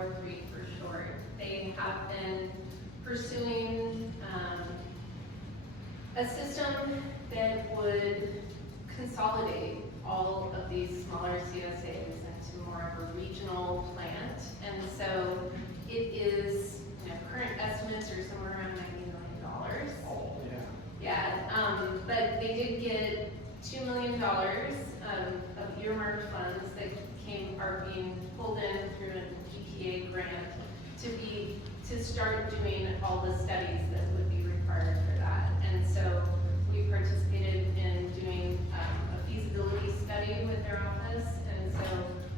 or 3 for short. They have been pursuing a system that would consolidate all of these smaller CSAs into more of a regional plant. And so it is, current estimates are somewhere around $90 million. Oh, yeah. Yeah, but they did get $2 million of earmarked funds that are being pulled in through an EPA grant to start doing all the studies that would be required for that. And so we participated in doing a feasibility study with their office. And so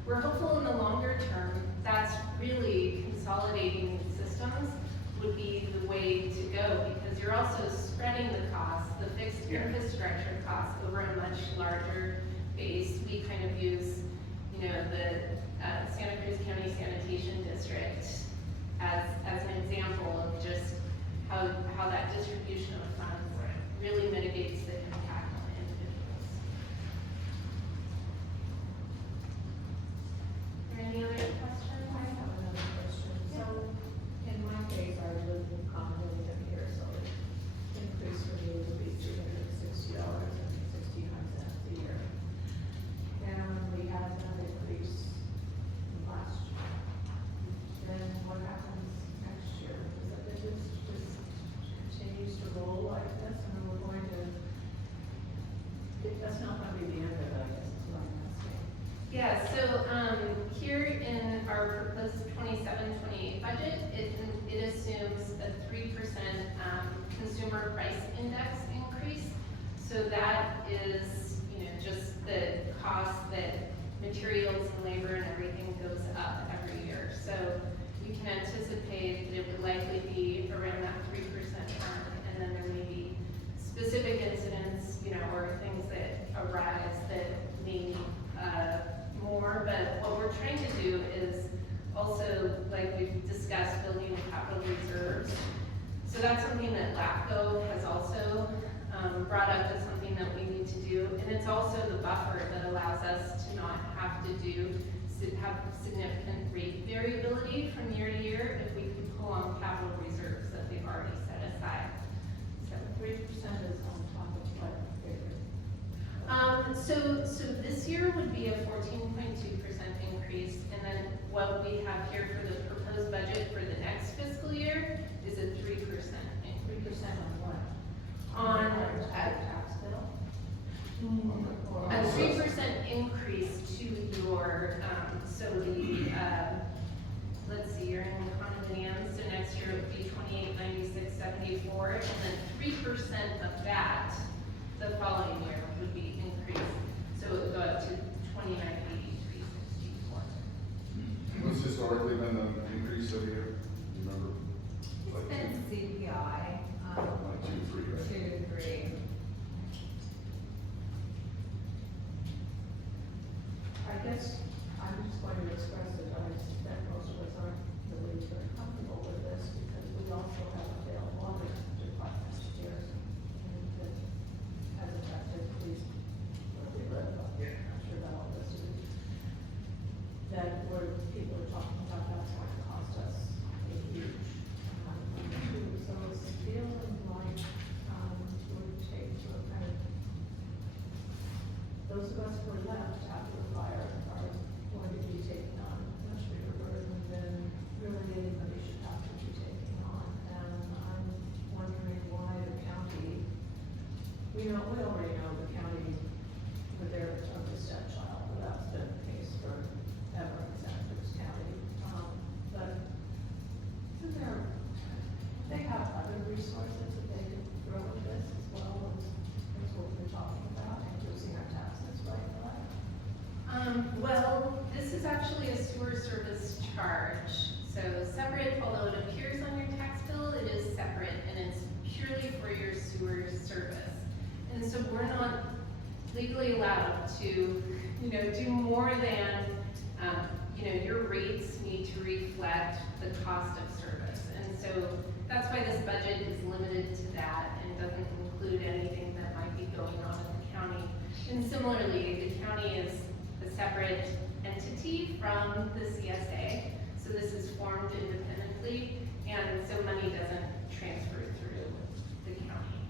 we're hopeful in the longer term, that's really consolidating systems would be the way to go, because you're also spreading the costs, the fixed infrastructure costs over a much larger base. We kind of use, the Santa Cruz County Sanitation District as an example of just how that distribution of funds really mitigates the impact on individuals. Are there any other questions? I have another question. Yeah. So, in my case, I live in common living here, so the increase for me would be $260 and 69 cents a year. And we had that increase last year. Then what happens next year? Is that it just continues to roll like this, and then we're going to, that's not going to be the end of it, I guess, is what I'm asking. Yeah, so here in our proposed 27-28 budget, it assumes a 3% consumer price index increase. So that is, just the cost that materials and labor and everything goes up every year. So you can anticipate that it would likely be around that 3% mark, and then there may be specific incidents, or things that arise that may need more. But what we're trying to do is also, like we've discussed, building capital reserves. So that's something that LAFCO has also brought up as something that we need to do. And it's also the buffer that allows us to not have have significant rate variability from year to year if we can pull on capital reserves that we've already set aside. So 3% is on top of what figure? So this year would be a 14.2% increase, and then what we have here for the proposed budget for the next fiscal year is a 3% increase. 3% on what? On tax bill? a 3% increase to your, so the, let's see, you're in condominiums, so next year it would be 2896.74, and then 3% of that the following year would be increased, so it would go up to 2983.64. What's historically been the increase every year? Do you remember? It's been CPI, Like 2, 3, right? 2 to 3. I guess I'm just going to express that I suspect most of us aren't really very comfortable with this, because we also have a failed water department here. And that has affected at least where we live, I'm sure that all this is. That where people are talking about that's going to cost us a huge amount of money too. So it's feeling like, would take to a kind of, those of us who are left after the fire are going to be taking on a much bigger burden than really anybody should have to be taking on. And I'm wondering why the county, we already know the county, that they're the stepchild, but that's been the case forever in Santa Cruz County. But isn't there, they have other resources that they could throw at this as well as what we're talking about, and using our taxes right away? Well, this is actually a sewer service charge. So separate, although it appears on your tax bill, it is separate, and it's purely for your sewer service. And so we're not legally allowed to, do more than, your rates need to reflect the cost of service. And so that's why this budget is limited to that and doesn't include anything that might be going on in the county. And similarly, the county is a separate entity from the CSA. So this is formed independently, and so money doesn't transfer through the county.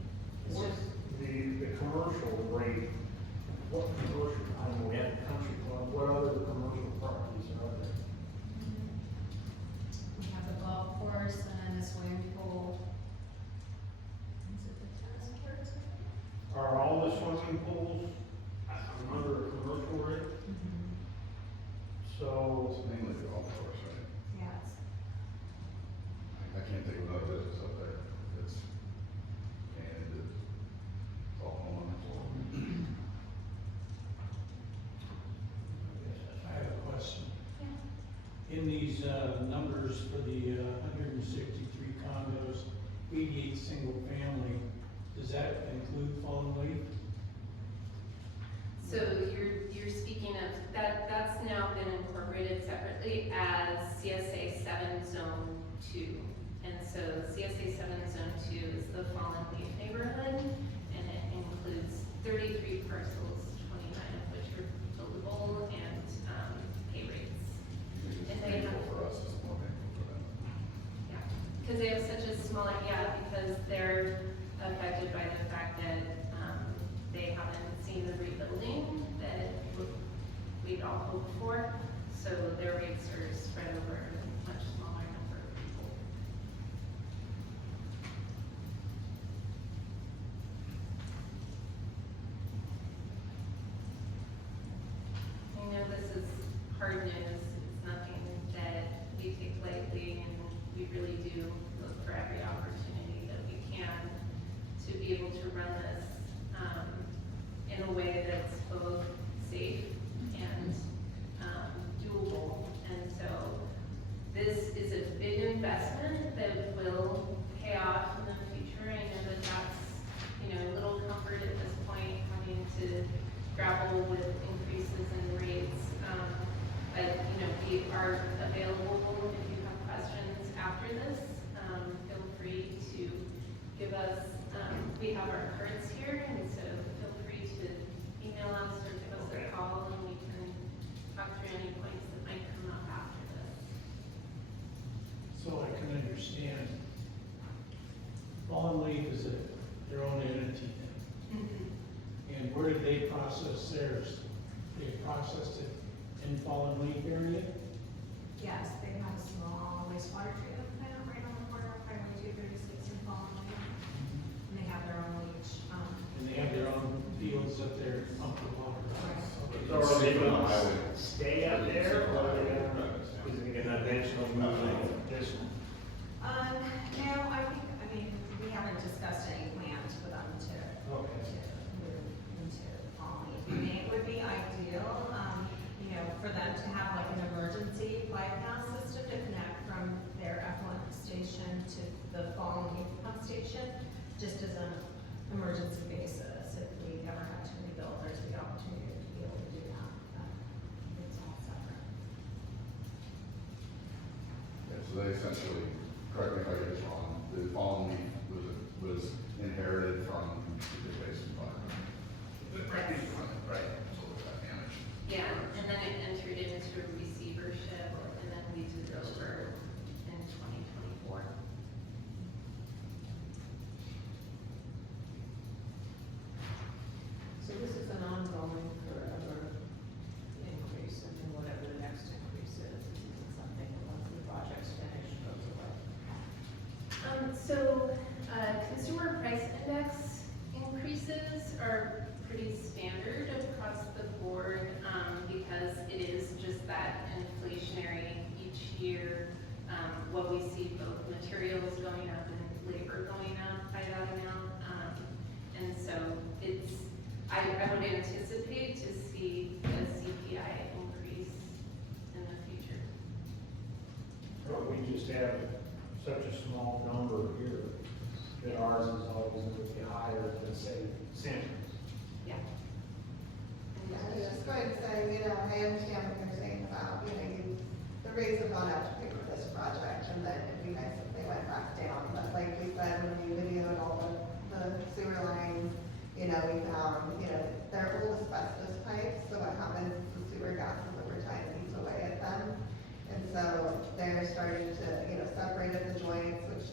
It's What's just, the commercial rate? What commercial, I know we have the country club, what other commercial properties are there? We have the golf course and the swimming pool. Is it the tennis courts? Are all the swimming pools under a commercial rate? So, It's mainly the golf course, right? Yes. I can't think of another business up there. It's, and it's all home. I have a question. In these, numbers for the, 163 condos, 88 single family, does that include fallen leaf? so you're speaking of, that's now been incorporated separately as CSA 7 Zone 2. And so CSA 7 Zone 2 is the Fallen Leaf neighborhood, and it includes 33 parcels, 29 of which are buildable and, pay rates. It's And they painful have- for us, it's more painful for them. Yeah, because they have such a small, because they're affected by the fact that, they haven't seen the rebuilding that we'd all hoped for, so their rates are spread over a much smaller number of people. I know this is hard news, it's nothing that we take lightly, and we really do look for every opportunity that we can to be able to run this, in a way that's both safe and, doable. And so this is a big investment that will pay off in the future. I know that that's, a little comfort at this point, having to grapple with increases in rates. But, we are available if you have questions after this. Feel free to give us, we have our cards here, and so feel free to email us or give us a call, and we can talk through any points that might come up after this. So I can understand, fallen leaf is their own entity then. And where did they process theirs? They processed it in fallen leaf area? Yes, they have a small wastewater treatment plant right on the corner of Highway 236 and Fallen Lake. And they have their own leach, And they have their own fields up there, pump the water. So are they gonna stay up there, or are they gonna, is it gonna eventually move like this? No, I mean, we haven't discussed any plans for them to Okay. move into Fallen Lake. I mean, it would be ideal, for them to have like an emergency bypass system to connect from their effluent station to the Fallen Lake pump station, just as an emergency basis. If we ever had to rebuild, there's the opportunity to be able to do that. But it's all separate. Yeah, so they essentially, correct me if I get this wrong, the fallen leaf was inherited from the basin fire. Right, so it got damaged. Yeah, and then it entered into a receivership, and then we took over in 2024. So this is an ongoing forever increase, and then whatever the next increase is, this isn't something that once the project's finished goes away. So, consumer price index increases are pretty standard across the board, because it is just that inflationary each year. What we see both materials going up and labor going up by that amount. And so I would anticipate to see a CPI increase in the future. But we just have such a small number here, that ours is always going to be higher than, say, Center's. Yeah. Yeah, I was just going to say, I understand what you're saying about, the rates have gone up to pay for this project, and then it'd be nice if they went back down, but like we said, when we videoed all the sewer lines, we found, they're old asbestos pipes, so what happens is the sewer gases over time eats away at them, and so they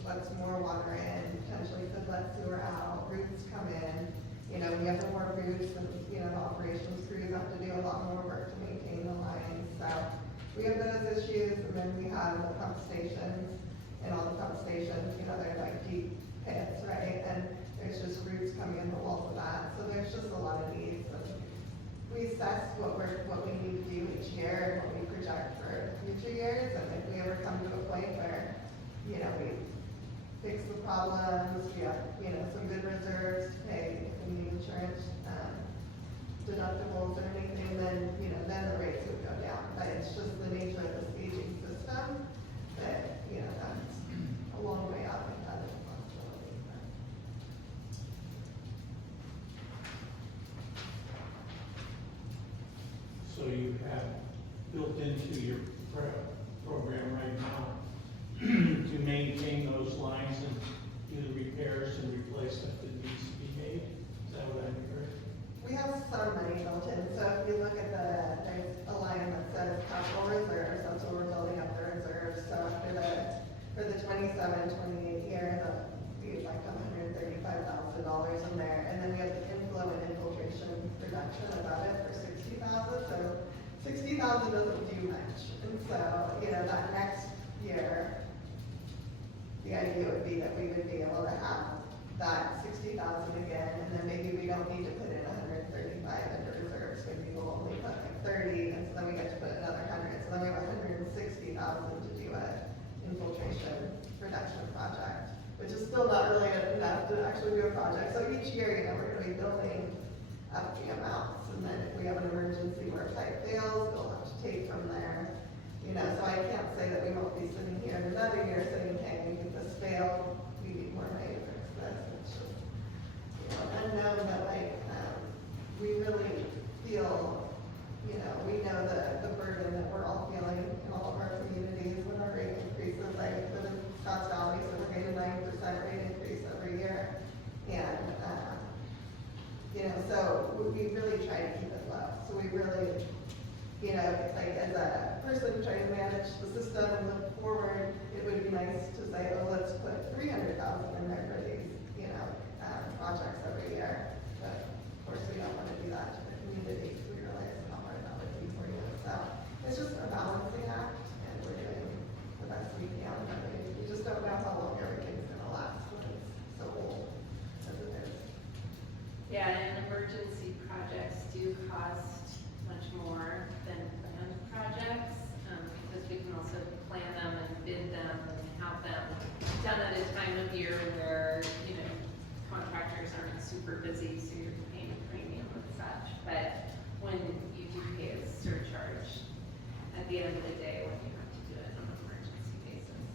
lets more water in, potentially could let sewer out, roots come in. You know, we have more roots and, you know, the operations crews have to do a lot more work to maintain the lines, so we have those issues, and then we have the pump stations, and all the pump stations, you know, they're like deep pits, right? And there's just roots coming in the walls of that, so there's just a lot of needs. And we assess what we need to do each year and what we project for future years, and if we ever come to a point where, you know, we fix the problems, we have, you know, some good reserves to pay if we need insurance, deductibles or anything, then, you know, then the rates would go down. But it's just the nature of this aging system that, you know, that's a long way out, and that is a possibility. So you have built into your program right now to maintain those lines and do the repairs and replace stuff that needs to be made? Is that what I'm hearing? We have some money built in, so if you look at there's a line that says capital reserves, that's where we're building up the reserves. So for the 27-28 year, we have like $135,000 in there, and then we have the inflow and infiltration reduction about it for $60,000. So $60,000 doesn't do much, and so, you know, that next year, the idea would be that we would be able to have that $60,000 again, and then maybe we don't need to put in 135 into reserves, maybe we'll only put like 30, and so then we get to put another 100, so then we have 160,000 to do a infiltration reduction project, which is still not really enough to actually do a project. So each year, you know, we're gonna be building up the amounts, and then if we have an emergency where a pipe fails, we'll have to take from there. You know, so I can't say that we won't be sitting here in another year saying, hey, if this failed, we need more money to fix this. It's just, you know, unknown, but like, we really feel, you know, we know the burden that we're all feeling in all of our communities when our rate increases. Like, live in Scotts Valley, so we're getting a 9% rate increase every year. And, you know, so we really try to keep it low. So we really, you know, like as a person trying to manage the system and look forward, it would be nice to say, oh, let's put 300,000 in there for these, you know, projects every year. But of course, we don't want to do that to the community, because we realize how hard that would be for you. So it's just a balancing act, and we're doing the best we can. But we just don't know how long everything's gonna last when it's so old as it is. Yeah, and emergency projects do cost much more than planned projects, because we can also plan them and bid them and have them done at a time of year where, you know, contractors aren't super busy, so you're paying a premium and such. But when you do pay a surcharge at the end of the day, when you have to do it on an emergency basis.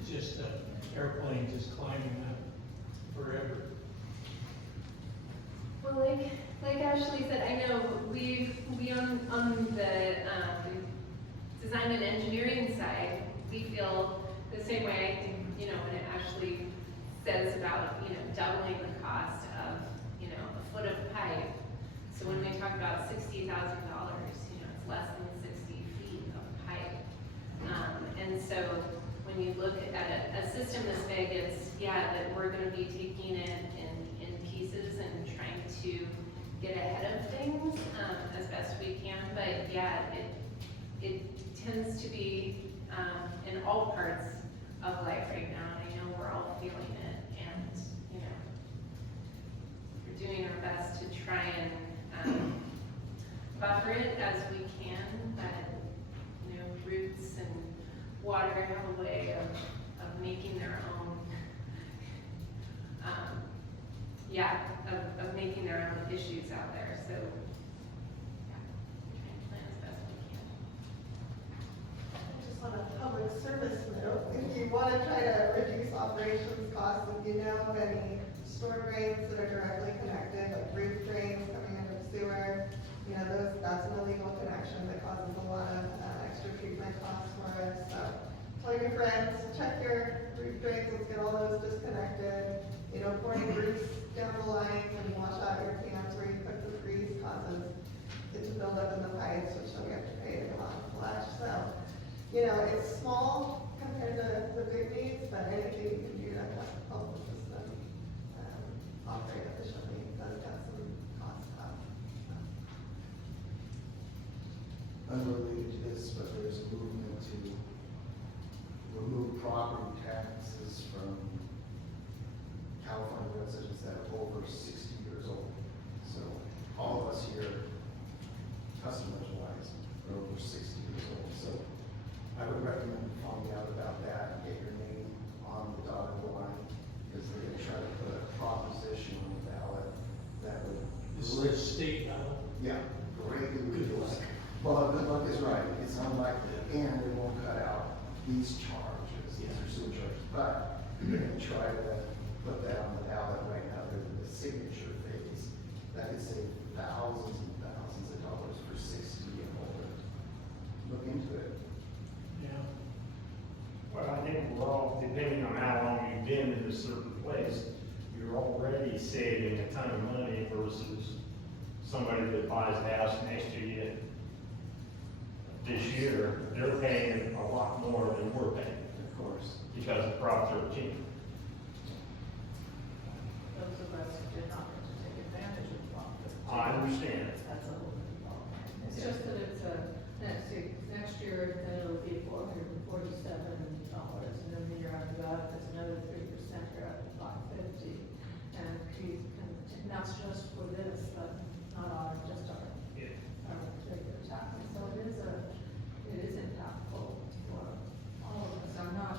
It's just an airplane just climbing up forever. Well, like Ashley said, I know we on the design and engineering side, we feel the same way. I think, you know, when Ashley says about, you know, doubling the cost of, you know, a foot of pipe. So when we talk about $60,000, you know, it's less than 60 feet of pipe. And so when you look at a system this big, it's, yeah, that we're gonna be taking it in pieces and trying to get ahead of things as best we can. But yeah, it tends to be in all parts of life right now, and I know we're all feeling it, and, you know, we're doing our best to try and buffer it as we can, but, you know, roots and water have a way of making their own, of making their own issues out there, so, yeah, we're trying to plan as best we can. Just on a public service note, if you want to try to reduce operations costs, if you know of any storm drains that are directly connected, like roof drains coming into the sewer, you know, that's an illegal connection that causes a lot of extra treatment costs for us. So tell your friends, check your roof drains, let's get all those disconnected. You know, pouring grease down the line when you wash out your pans where you cook the grease causes it's built up in the pipes, which then we have to pay to go out and flush, so, you know, it's small compared to the big needs, but anything you can do to help the system, operate efficiently, does got some cost up. Unrelated to this, but there's a movement to remove property taxes from California residents that are over 60 years old. So all of us here, customers wise, are over 60 years old. So I would recommend you find out about that and get your name on the dotted line, because they're gonna try to put a proposition on the ballot that would. This is a state level. Yeah, greatly reduce. Well, good luck is right, it's unlikely, and it won't cut out these charges, these are sewer charges, but they're gonna try to put that on the ballot right now, they're in the signature phase. That could save thousands and thousands of dollars for 60 and older. Look into it. Yeah. Well, I think we're all, depending on how long you've been in a certain place, you're already saving a ton of money versus somebody that buys a house next to you this year, they're paying a lot more than we're paying, Of course. because of Prop 13. Those of us who did not want to take advantage of Prop 15. I understand. That's a little bit involved. It's just that it's next year, then it'll be $447, and then the year after that, it's another 3%, you're up to $550. And that's just for this, but not our, just our regular taxes. So it is impactful for all of us. I'm not,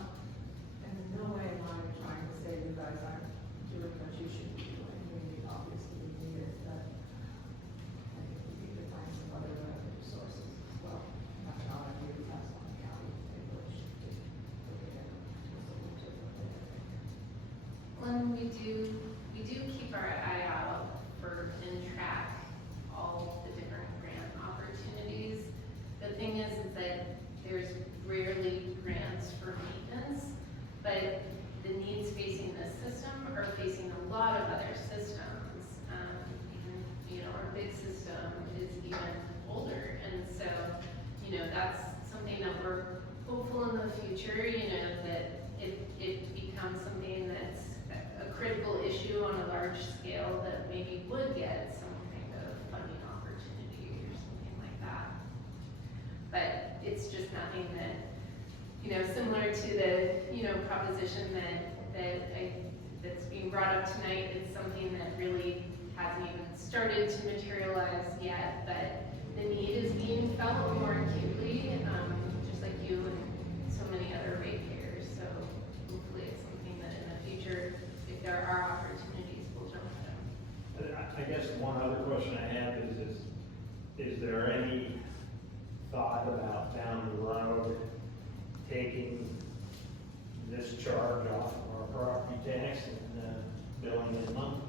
and in no way am I trying to say you guys aren't doing what you should be doing. We obviously need it, but I think we need to find some other revenue sources as well. Not all of you, that's one county, they really should be looking at it just a little differently, I think. When we do keep our eye out for and track all the different grant opportunities. The thing is that there's rarely grants for maintenance, but the needs facing this system are facing a lot of other systems. Even, you know, our big system is even older, and so, you know, that's something that we're hopeful in the future, you know, that it becomes something that's a critical issue on a large scale that maybe would get some kind of funding opportunity or something like that. But it's just nothing that, you know, similar to the, you know, proposition that's being brought up tonight, it's something that really hasn't even started to materialize yet, but the need is being felt more acutely, just like you and so many other ratepayers. So hopefully it's something that in the future, if there are opportunities, we'll jump at them. I guess one other question I have is there any thought about down the road taking this charge off of our property tax and billing it monthly?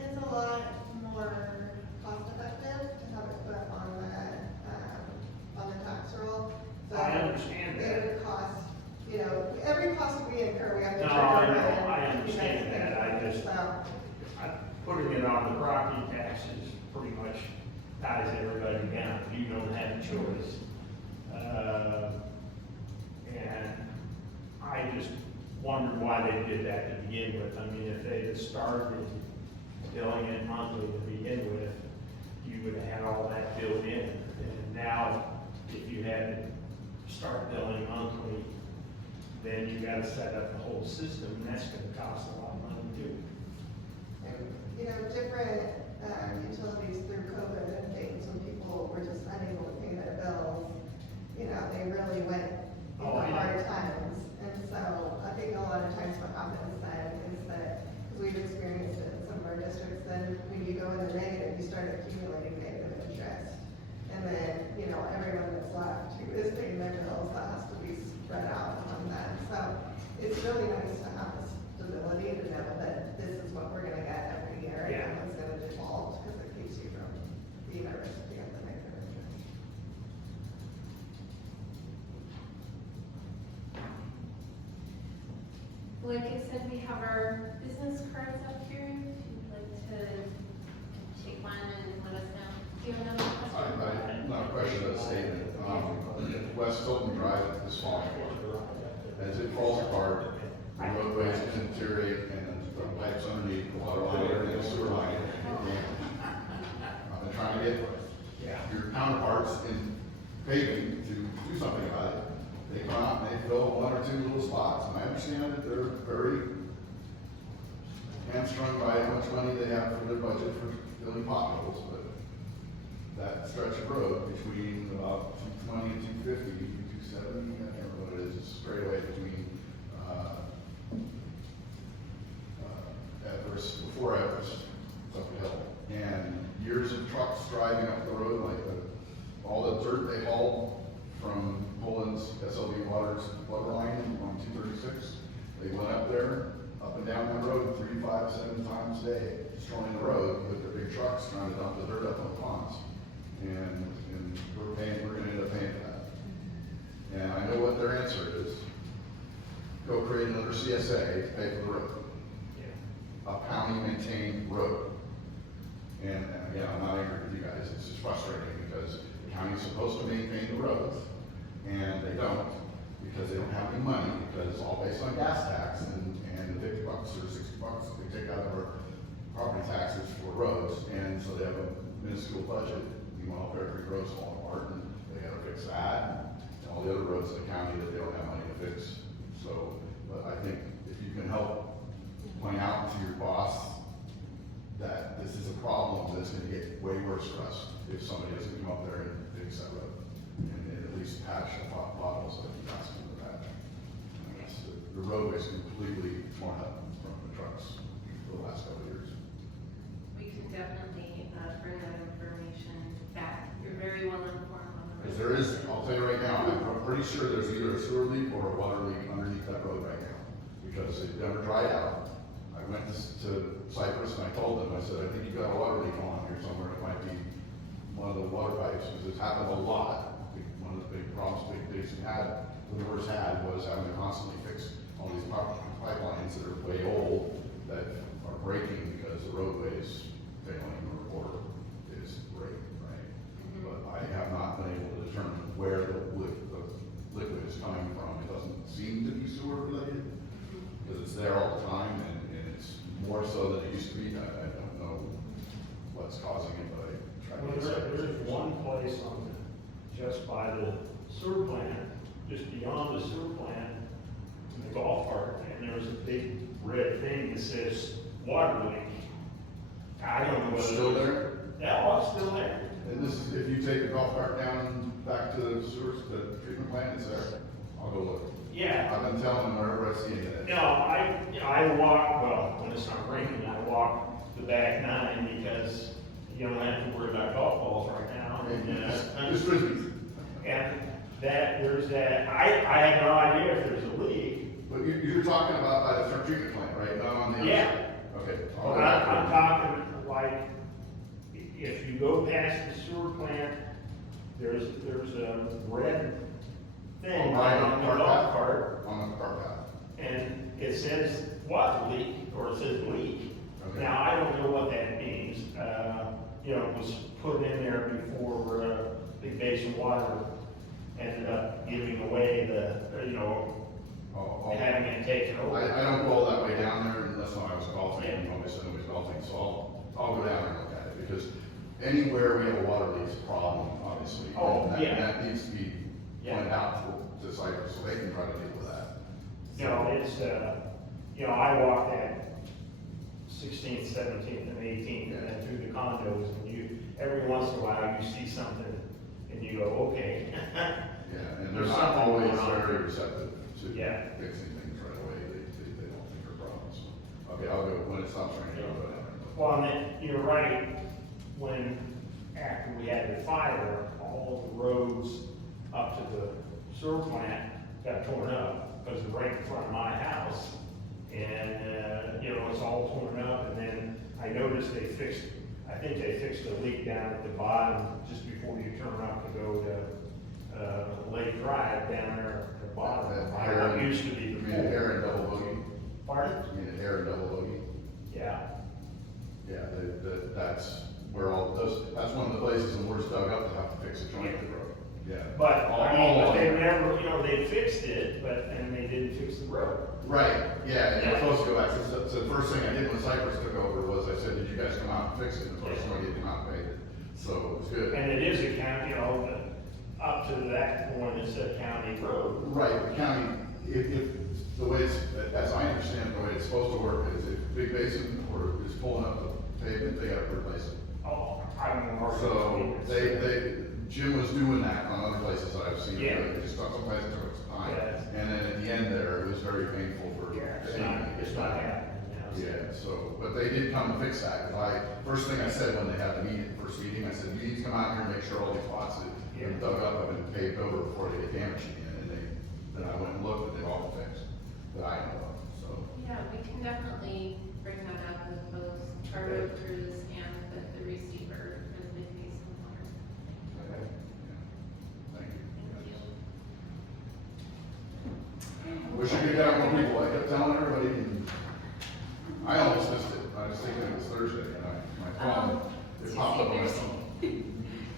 It's a lot more cost effective to have it put on the tax roll. So I understand that. it would cost, you know, every cost we incur, we have to. No, turn I know, over I and understand you guys that. I pay. just- So, Putting it on the property taxes pretty much ties everybody down. You don't have a choice. And I just wondered why they did that to begin with. I mean, if they had started billing it monthly to begin with, you would have had all that built in. And now, if you had to start billing monthly, then you gotta set up the whole system, and that's gonna cost a lot of money too. and, you know, different, utilities through COVID and things, when people were just unable to pay their bills, you know, they really went Oh, I into know. hard times. And so I think a lot of times what happens then is that, because we've experienced it in some of our districts, then when you go in the negative, you start accumulating negative interest. And then, you know, everyone that's left who is paying their bills, that has to be spread out among them. So it's really nice to have the stability to know that this is what we're gonna get every year. Yeah. And it's gonna default, because it keeps you from being at risk of the negative interest. Like I said, we have our business cards up here, if you'd like to take one and let us know. Do you have another question? Not a question, but a statement. West Hilton Drive is falling apart. As it falls apart, the roadways can deteriorate and the pipes underneath, the water line, everything, the sewer line. I've been trying to get your counterparts in paving to do something about it. They come out and they fill one or two little spots, and I understand that they're very hamstrung by how much money they have for their budget for filling potholes, but that stretch of road between about 220 and 250, 270, I can't remember what it is, it's straight away between, Everest, before Everest, it's up the hill. And years of trucks driving up the road, like all the dirt they hauled from Poland's SLV water line on 236, they went up there, up and down that road 3, 5, 7 times a day, destroying the road with their big trucks trying to dump the dirt up on the ponds. And we're gonna end up paying for that. And I know what their answer is. Go create another CSA to pay for the road. A county maintained road. And again, I'm not angry with you guys, it's just frustrating because the county's supposed to maintain the roads and they don't because they don't have any money because it's all based on gas tax and $50 or $60 they take out of our property taxes for roads. And so they have a minuscule budget. Meanwhile, Bear Creek Road's falling apart and they gotta fix that and all the other roads in the county that they don't have money to fix. So, but I think if you can help point out to your boss that this is a problem that's gonna get way worse for us if somebody doesn't come up there and fix that road. And at least patch the potholes that you're asking for that. The roadway's completely torn up from the trucks for the last couple of years. We can definitely bring that information back. You're very well informed on the road. Because there is, I'll tell you right now, I'm pretty sure there's either a sewer leak or a water leak underneath that road right now. Because it never dried out. I went to Cypress and I told them, I said, I think you got a water leak on here somewhere. It might be one of the water pipes, because it's happened a lot. One of the big problems, big things we had, the worst had, was having to constantly fix all these pipelines that are way old, that are breaking because the roadway is failing or is breaking, right? But I have not been able to determine where the liquid is coming from. It doesn't seem to be sewer related, because it's there all the time, and it's more so than it used to be. I don't know what's causing it, but I try to get There's one place just by the sewer plant, just beyond the sewer plant, in the golf cart, and there's a big red thing that says water leak. I don't know whether. It's still there? Yeah, it's still there. And this is, if you take the golf cart down back to the sewers, the treatment plant is there, I'll go look. Yeah. I've been telling them wherever I see it. No, I walk, well, when it's not raining, I walk the back 9 because you don't have to worry about golf balls right now. And, Just frisbees. and there's that, I have no idea if there's a leak. But you're talking about by the treatment plant, right? Not on the other Yeah. side? Okay. I'll But go back I'm there. talking like, if you go past the sewer plant, there's a red thing Oh, right right, on the cart golf path. cart, On the cart path. and it says water leak, or it says leak. Okay. Now, I don't know what that means, it was put in there before, big basin of water ended up giving away having it taken over. I don't go all that way down there unless when I was golfing, obviously nobody's golfing, so I'll go down and look at it, because anywhere we have a water leak is a problem, obviously. Oh, And that- yeah. That needs to be pointed out to Cypress, so they can try to deal with that. It's, I walked that 16th, 17th, and 18th, and then through the condos, and every once in a while, you see something, and you go, okay. Yeah, and they're There's not something always going on. very receptive to Yeah. fixing things right away, they don't think they're problems. Okay, I'll go, when it stops raining, I'll go down there. Well, and then, you're right, after we had the fire, all the roads up to the sewer plant got torn up, because they're right in front of my house. And, it's all torn up, and then I noticed they fixed a leak down at the bottom, just before you turn up to go to, Lake Drive down there at the bottom. It used to be You the mean the pool. air and double bogey? Pardon? You mean the air and double bogey? Yeah. Yeah, that's where fix a joint in the road. Yeah. But, I mean, All but they along. never, you know, they fixed it, but, and they didn't fix the road. Right, yeah, and you're supposed to go back, so the first thing I did when Cypress took over was I said, did you guys come out and fix it? And the first one, you did not pay it, so it was good. And it is a county, you know, up to that point, it's a county road. Right, the county, if, the way it's, as I understand it, the way it's supposed to work is if Big Basin or is pulling up the pavement, they gotta replace it. Oh, I don't know. So Jim was doing that on other places that I've seen. Yeah. It just sometimes it took its time. Yeah. And then at the end there, it was very painful for. Yeah, it's not happening now. Yeah, so, but they did come and fix that, cause first thing I said when they had the meeting, first meeting, I said, you need to come out here and make sure all these spots that Yeah. are dug up have been paved over before they get damaged again, and then I went and looked, and they've all been fixed, that I know of, so. Yeah, we can definitely bring that up with both our road crews and with the receiver for the big basin water. Yeah. Thank you. Thank you. Wish I could get out more people, I kept telling everybody, and I almost missed it, I was thinking it was Thursday, and my phone, it popped up on my phone.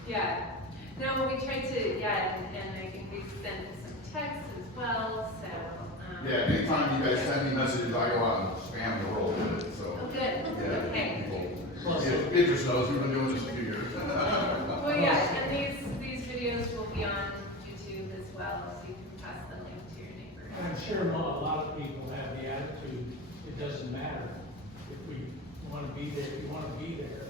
Yeah, no, we tried to, yeah, and I think we sent some texts as well, so. Yeah, anytime you guys send me messages, I go out and spam the world with it, so. Oh, good, Yeah, okay. people, Idris knows, we've been doing this a few years. Well, yeah, and these videos will be on YouTube as well, so you can pass the link to your neighbor. I'm sure a lot of people have the attitude, it doesn't matter if we want to be there, if you want to be there.